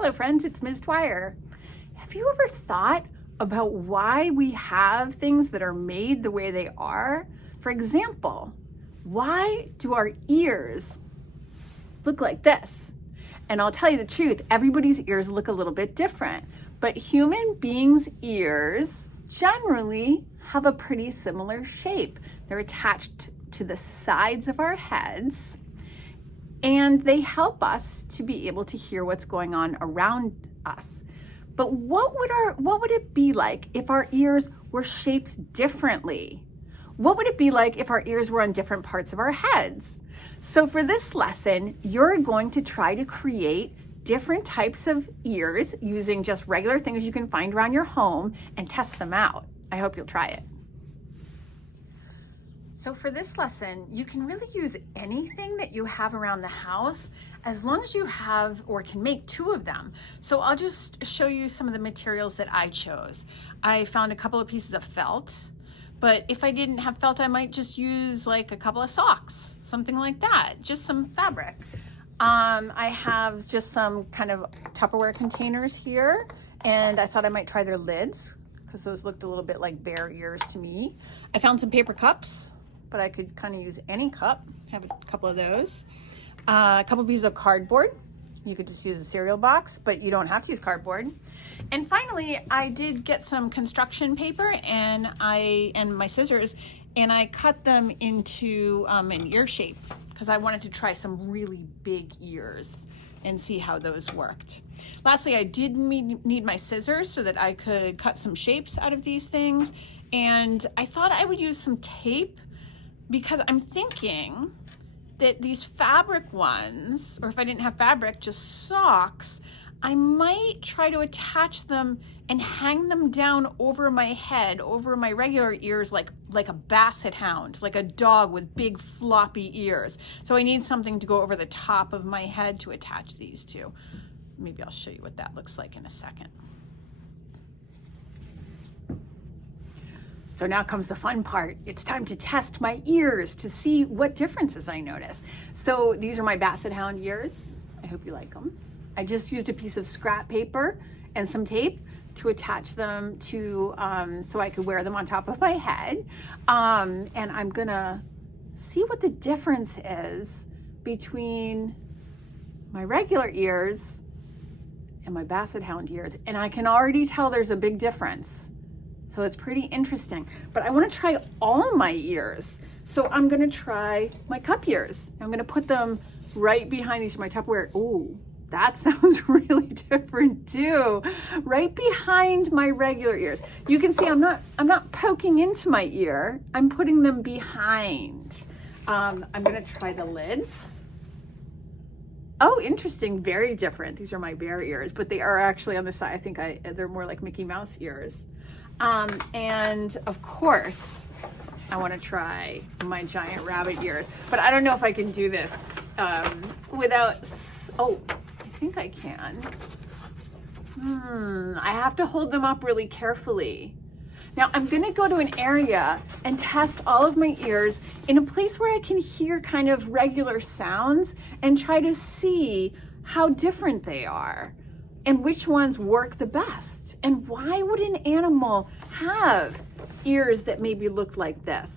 Hello friends, it's Ms. Dwyer. Have you ever thought about why we have things that are made the way they are? For example, why do our ears look like this? And I'll tell you the truth, everybody's ears look a little bit different, but human beings' ears generally have a pretty similar shape. They're attached to the sides of our heads, and they help us to be able to hear what's going on around us. But what would it be like if our ears were shaped differently? What would it be like if our ears were on different parts of our heads? So for this lesson, you're going to try to create different types of ears using just regular things you can find around your home and test them out. I hope you'll try it. So for this lesson, you can really use anything that you have around the house as long as you have or can make two of them. So I'll just show you some of the materials that I chose. I found a couple of pieces of felt, but if I didn't have felt, I might just use like a couple of socks, something like that, just some fabric. I have just some kind of Tupperware containers here, and I thought I might try their lids because those looked a little bit like bear ears to me. I found some paper cups, but I could kind of use any cup. Have a couple of those. A couple pieces of cardboard. You could just use a cereal box, but you don't have to use cardboard. And finally, I did get some construction paper and my scissors, and I cut them into an ear shape because I wanted to try some really big ears and see how those worked. Lastly, I did need my scissors so that I could cut some shapes out of these things. And I thought I would use some tape because I'm thinking that these fabric ones, or if I didn't have fabric, just socks, I might try to attach them and hang them down over my head, over my regular ears, like a basset hound, like a dog with big floppy ears. So I need something to go over the top of my head to attach these to. Maybe I'll show you what that looks like in a second. So now comes the fun part. It's time to test my ears to see what differences I notice. So these are my basset hound ears. I hope you like them. I just used a piece of scrap paper and some tape to attach them to, so I could wear them on top of my head. And I'm gonna see what the difference is between my regular ears and my basset hound ears. And I can already tell there's a big difference. So it's pretty interesting, but I want to try all my ears. So I'm going to try my cup ears. I'm going to put them right behind these, my Tupperware. Ooh, that sounds really different too. Right behind my regular ears. You can see I'm not poking into my ear. I'm putting them behind. I'm going to try the lids. Oh, interesting. Very different. These are my bear ears, but they are actually on the side. I think they're more like Mickey Mouse ears. And of course, I want to try my giant rabbit ears, but I don't know if I can do this without, oh, I think I can. I have to hold them up really carefully. Now I'm going to go to an area and test all of my ears in a place where I can hear kind of regular sounds and try to see how different they are and which ones work the best. And why would an animal have ears that maybe look like this?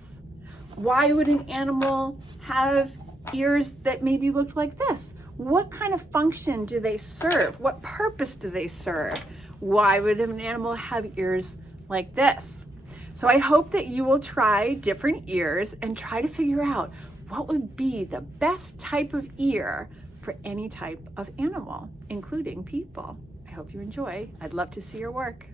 Why would an animal have ears that maybe look like this? What kind of function do they serve? What purpose do they serve? Why would an animal have ears like this? So I hope that you will try different ears and try to figure out what would be the best type of ear for any type of animal, including people. I hope you enjoy. I'd love to see your work.